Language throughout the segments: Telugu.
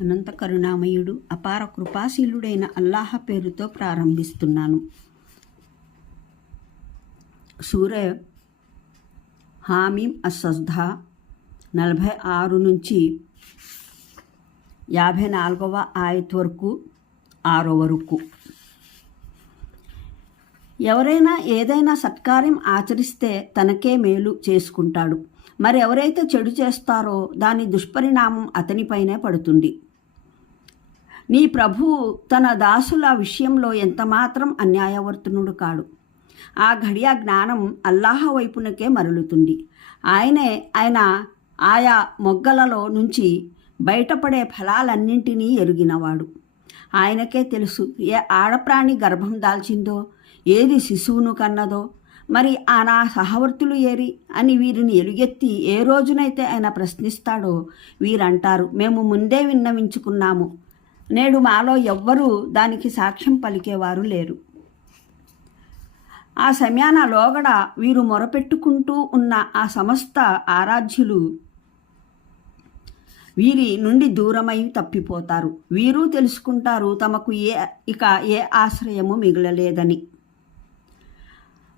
అనంత కరుణామయుడు అపార కృపాశీలుడైన అల్లాహ పేరుతో ప్రారంభిస్తున్నాను. సూర్య హామీం అసజ్ధా నలభై ఆరు నుంచి యాభై నాలుగవ ఆయత్ వరకు ఆరో వరకు ఎవరైనా ఏదైనా సత్కార్యం ఆచరిస్తే తనకే మేలు చేసుకుంటాడు. మరి ఎవరైతే చెడు చేస్తారో దాని దుష్పరిణామం అతనిపైనే పడుతుంది. నీ ప్రభువు తన దాసుల విషయంలో ఎంతమాత్రం అన్యాయవర్తనుడు కాడు. ఆ ఘడియ జ్ఞానం అల్లాహ వైపునకే మరలుతుంది. ఆయనే ఆయన ఆయా మొగ్గలలో నుంచి బయటపడే ఫలాలన్నింటినీ ఎరిగినవాడు. ఆయనకే తెలుసు ఏ ఆడప్రాణి గర్భం దాల్చిందో ఏది శిశువును కన్నదో మరి ఆ నా సహవర్తులు ఏరి అని వీరిని ఎలుగెత్తి ఏ రోజునైతే ఆయన ప్రశ్నిస్తాడో వీరంటారు మేము ముందే విన్నవించుకున్నాము నేడు మాలో ఎవ్వరూ దానికి సాక్ష్యం పలికేవారు లేరు. ఆ సమయాన లోగడ వీరు మొరపెట్టుకుంటూ ఉన్న ఆ సమస్త ఆరాధ్యులు వీరి నుండి దూరమై తప్పిపోతారు. వీరు తెలుసుకుంటారు తమకు ఏ ఇక ఏ ఆశ్రయము మిగలలేదని.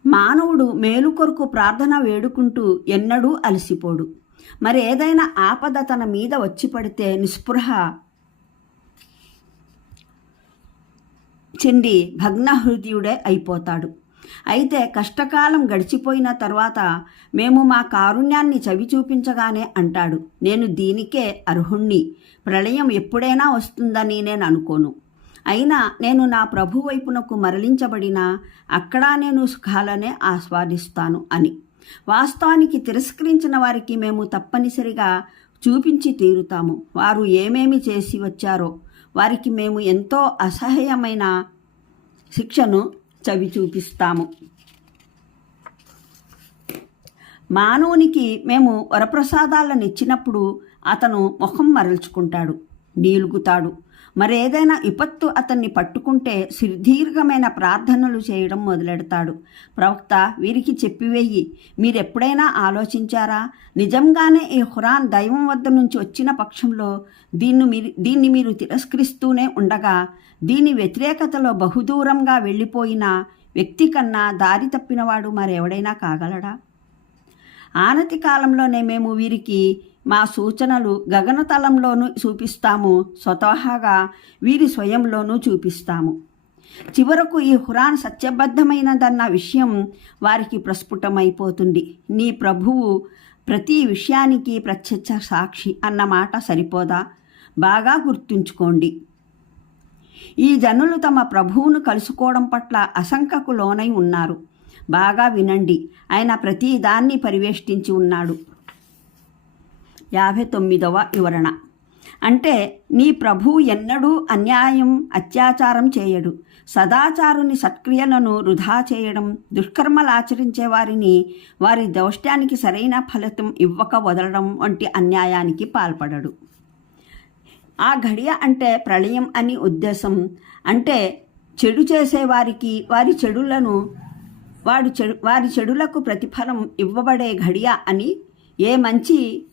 మానవుడు మేలు కొరకు ప్రార్థన వేడుకుంటూ ఎన్నడూ అలసిపోడు. మరి ఏదైనా ఆపద తన మీద వచ్చి పడితే నిస్పృహ చెండి భగ్నహృదయుడే అయిపోతాడు. అయితే కష్టకాలం గడిచిపోయిన తర్వాత మేము మా కారుణ్యాన్ని చవి చూపించగానే అంటాడు నేను దీనికే అర్హుణ్ణి. ప్రళయం ఎప్పుడైనా వస్తుందని నేను అనుకోను. అయినా నేను నా ప్రభు వైపునకు మరలించబడినా అక్కడ నేను సుఖాలనే ఆస్వాదిస్తాను అని. వాస్తవానికి తిరస్కరించిన వారికి మేము తప్పనిసరిగా చూపించి తీరుతాము. వారు ఏమేమి చేసి వచ్చారో వారికి మేము ఎంతో అసహ్యమైన శిక్షను చవి చూపిస్తాము. మానవునికి మేము వరప్రసాదాలను ఇచ్చినప్పుడు అతను ముఖం మరల్చుకుంటాడు నీలుగుతాడు. మరేదైనా విపత్తు అతన్ని పట్టుకుంటే సుదీర్ఘమైన ప్రార్థనలు చేయడం మొదలెడతాడు. ప్రవక్త వీరికి చెప్పివేయి మీరెప్పుడైనా ఆలోచించారా? నిజంగానే ఈ హురాన్ దైవం వద్ద నుంచి వచ్చిన పక్షంలో దీన్ని మీరు దీన్ని మీరు తిరస్కరిస్తూనే ఉండగా దీని వ్యతిరేకతలో బహుదూరంగా వెళ్ళిపోయిన వ్యక్తి కన్నా దారి తప్పినవాడు మరెవడైనా కాగలడా? ఆనతి కాలంలోనే మేము వీరికి మా సూచనలు గగనతలంలోనూ చూపిస్తాము. స్వతహాగా వీరి స్వయంలోనూ చూపిస్తాము. చివరకు ఈ హురాన్ సత్యబద్ధమైనదన్న విషయం వారికి ప్రస్ఫుటమైపోతుంది. నీ ప్రభువు ప్రతి విషయానికి ప్రత్యక్ష సాక్షి అన్న మాట సరిపోదా? బాగా గుర్తుంచుకోండి. ఈ జనులు తమ ప్రభువును కలుసుకోవడం పట్ల అశంకకు లోనై ఉన్నారు. బాగా వినండి. ఆయన ప్రతి దాన్ని పరివేష్టించి ఉన్నాడు. యాభై తొమ్మిదవ వివరణ. అంటే నీ ప్రభువు ఎన్నడూ అన్యాయం అత్యాచారం చేయడు. సదాచారుని సత్క్రియలను వృధా చేయడం దుష్కర్మలు ఆచరించే వారిని వారి దౌష్ట్యానికి సరైన ఫలితం ఇవ్వక వదలడం వంటి అన్యాయానికి పాల్పడడు. ఆ ఘడియ అంటే ప్రళయం అని ఉద్దేశం. అంటే చెడు చేసేవారికి వారి చెడులను వాడు చెడు వారి చెడులకు ప్రతిఫలం ఇవ్వబడే ఘడియ అని ఏ మంచి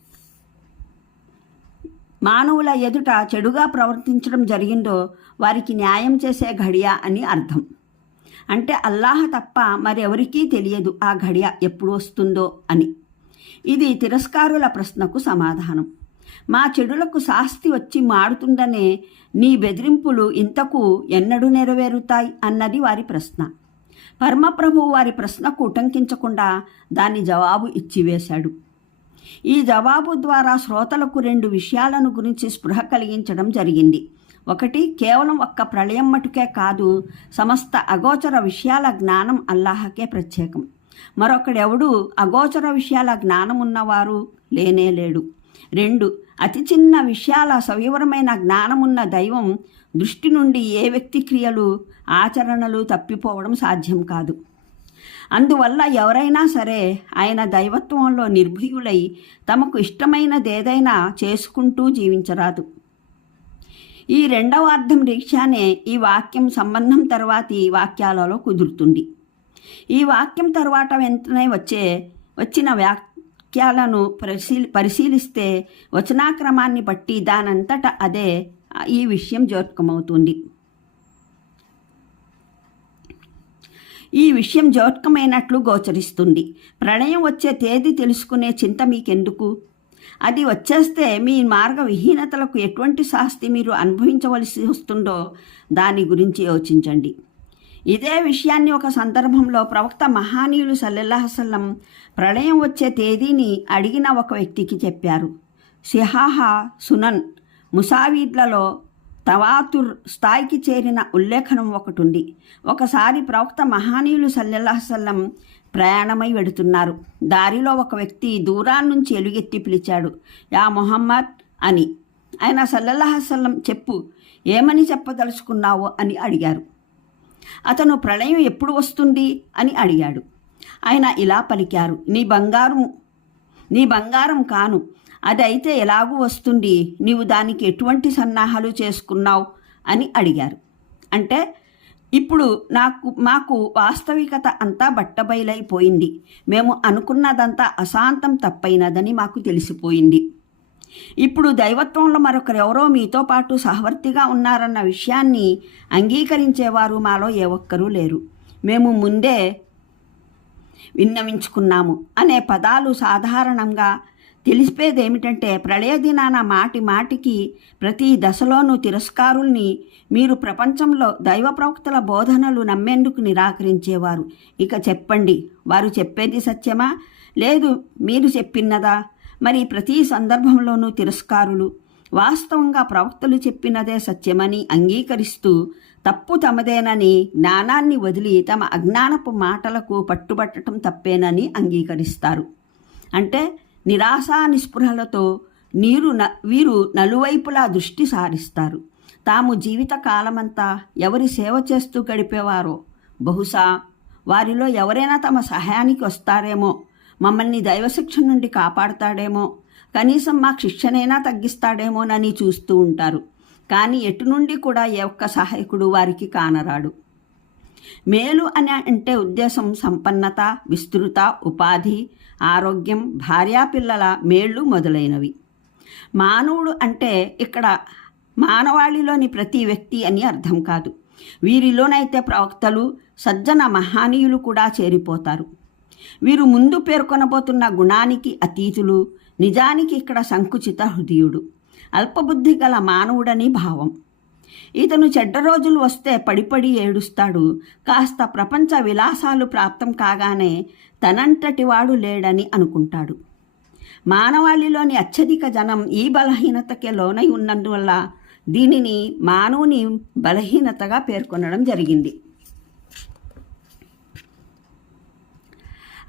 మానవుల ఎదుట చెడుగా ప్రవర్తించడం జరిగిందో వారికి న్యాయం చేసే ఘడియ అని అర్థం. అంటే అల్లాహ తప్ప మరెవరికీ తెలియదు ఆ ఘడియ ఎప్పుడు వస్తుందో అని. ఇది తిరస్కారుల ప్రశ్నకు సమాధానం. మా చెడులకు శాస్తి వచ్చి మాడుతుందనే నీ బెదిరింపులు ఇంతకు ఎన్నడూ నెరవేరుతాయి అన్నది వారి ప్రశ్న. పరమప్రభువు వారి ప్రశ్నకు ఉటంకించకుండా దాని జవాబు ఇచ్చివేశాడు. ఈ జవాబు ద్వారా శ్రోతలకు రెండు విషయాలను గురించి స్పృహ కలిగించడం జరిగింది. ఒకటి కేవలం ఒక్క ప్రళయం మటుకే కాదు సమస్త అగోచర విషయాల జ్ఞానం అల్లాహకే ప్రత్యేకం. మరొకడెవడు అగోచర విషయాల జ్ఞానం ఉన్నవారు లేనే లేడు. రెండు అతి చిన్న విషయాల సవివరమైన జ్ఞానమున్న దైవం దృష్టి నుండి ఏ వ్యక్తి క్రియలు ఆచరణలు తప్పిపోవడం సాధ్యం కాదు. అందువల్ల ఎవరైనా సరే ఆయన దైవత్వంలో నిర్భయులై తమకు ఇష్టమైనదేదైనా చేసుకుంటూ జీవించరాదు. ఈ రెండవ అర్థం రీక్షానే ఈ వాక్యం సంబంధం తర్వాతి వాక్యాలలో కుదురుతుంది. ఈ వాక్యం తర్వాత వెంటనే వచ్చే వచ్చిన వాక్యాలను పరిశీలి పరిశీలిస్తే వచనాక్రమాన్ని బట్టి దానంతట అదే ఈ విషయం జోర్కమవుతుంది ఈ విషయం జోట్కమైనట్లు గోచరిస్తుంది. ప్రళయం వచ్చే తేదీ తెలుసుకునే చింత మీకెందుకు? అది వచ్చేస్తే మీ మార్గ విహీనతలకు ఎటువంటి శాస్తి మీరు అనుభవించవలసి వస్తుందో దాని గురించి యోచించండి. ఇదే విషయాన్ని ఒక సందర్భంలో ప్రవక్త మహానీయులు సల్లెల్లాహసల్లం ప్రళయం వచ్చే తేదీని అడిగిన ఒక వ్యక్తికి చెప్పారు. సిహాహా సునన్ ముసావీద్లలో తవాతుర్ స్థాయికి చేరిన ఉల్లేఖనం ఒకటి ఉంది ఒకసారి ప్రవక్త మహానీయులు సల్లెల్లాహసల్లం ప్రయాణమై వెడుతున్నారు. దారిలో ఒక వ్యక్తి దూరాన్నించి ఎలుగెత్తి పిలిచాడు యా మొహమ్మద్ అని. ఆయన సల్లల్లాహసల్లం చెప్పు ఏమని చెప్పదలుచుకున్నావు? అని అడిగారు. అతను ప్రళయం ఎప్పుడు వస్తుంది? అని అడిగాడు. ఆయన ఇలా పలికారు నీ బంగారం నీ బంగారం కాను అది అయితే ఎలాగూ వస్తుంది? నీవు దానికి ఎటువంటి సన్నాహాలు చేసుకున్నావు? అని అడిగారు. అంటే ఇప్పుడు నాకు మాకు వాస్తవికత అంతా బట్టబయలైపోయింది. మేము అనుకున్నదంతా అశాంతం తప్పైనదని మాకు తెలిసిపోయింది. ఇప్పుడు దైవత్వంలో మరొకరెవరో మీతో పాటు సహవర్తిగా ఉన్నారన్న విషయాన్ని అంగీకరించేవారు మాలో ఏ ఒక్కరూ లేరు. మేము ముందే విన్నవించుకున్నాము అనే పదాలు సాధారణంగా తెలిసిపోయేది ఏమిటంటే ప్రళయ దినాన మాటి మాటికి ప్రతి దశలోనూ తిరస్కారుల్ని మీరు ప్రపంచంలో దైవ ప్రవక్తల బోధనలు నమ్మేందుకు నిరాకరించేవారు. ఇక చెప్పండి వారు చెప్పేది సత్యమా? లేదు మీరు చెప్పినదా? మరి ప్రతి సందర్భంలోనూ తిరస్కారులు వాస్తవంగా ప్రవక్తలు చెప్పినదే సత్యమని అంగీకరిస్తూ తప్పు తమదేనని జ్ఞానాన్ని వదిలి తమ అజ్ఞానపు మాటలకు పట్టుబట్టడం తప్పేనని అంగీకరిస్తారు. అంటే నిరాశా నిస్పృహలతో నీరు న వీరు నలువైపులా దృష్టి సారిస్తారు. తాము జీవిత కాలమంతా ఎవరి సేవ చేస్తూ గడిపేవారో బహుశా వారిలో ఎవరైనా తమ సహాయానికి వస్తారేమో మమ్మల్ని దైవశిక్ష నుండి కాపాడుతాడేమో కనీసం మా శిక్షనైనా తగ్గిస్తాడేమోనని చూస్తూ ఉంటారు. కానీ ఎటు నుండి కూడా ఏ ఒక్క సహాయకుడు వారికి కానరాడు. మేలు అని అంటే ఉద్దేశం సంపన్నత విస్తృత ఉపాధి ఆరోగ్యం భార్యాపిల్లల మేళ్ళు మొదలైనవి. మానవుడు అంటే ఇక్కడ మానవాళిలోని ప్రతి వ్యక్తి అని అర్థం కాదు. వీరిలోనైతే ప్రవక్తలు సజ్జన మహానీయులు కూడా చేరిపోతారు. వీరు ముందు పేర్కొనబోతున్న గుణానికి అతీతులు నిజానికి ఇక్కడ సంకుచిత హృదయుడు అల్పబుద్ధి గల మానవుడని భావం. ఇతను చెడ్డ రోజులు వస్తే పడిపడి ఏడుస్తాడు. కాస్త ప్రపంచ విలాసాలు ప్రాప్తం కాగానే తనంతటి వాడు లేడని అనుకుంటాడు. మానవాళిలోని అత్యధిక జనం ఈ బలహీనతకే లోనై ఉన్నందువల్ల దీనిని మానవుని బలహీనతగా పేర్కొనడం జరిగింది.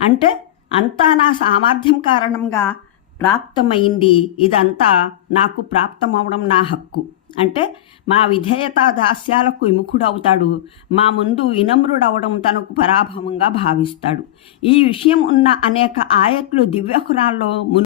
అంటే అంతా నా సామర్థ్యం కారణంగా ప్రాప్తమైంది. ఇదంతా నాకు ప్రాప్తమవడం నా హక్కు. అంటే మా విధేయత దాస్యాలకు విముఖుడవుతాడు. మా ముందు వినమ్రుడవడం తనకు పరాభవంగా భావిస్తాడు. ఈ విషయం ఉన్న అనేక ఆయట్లు దివ్యహురాల్లో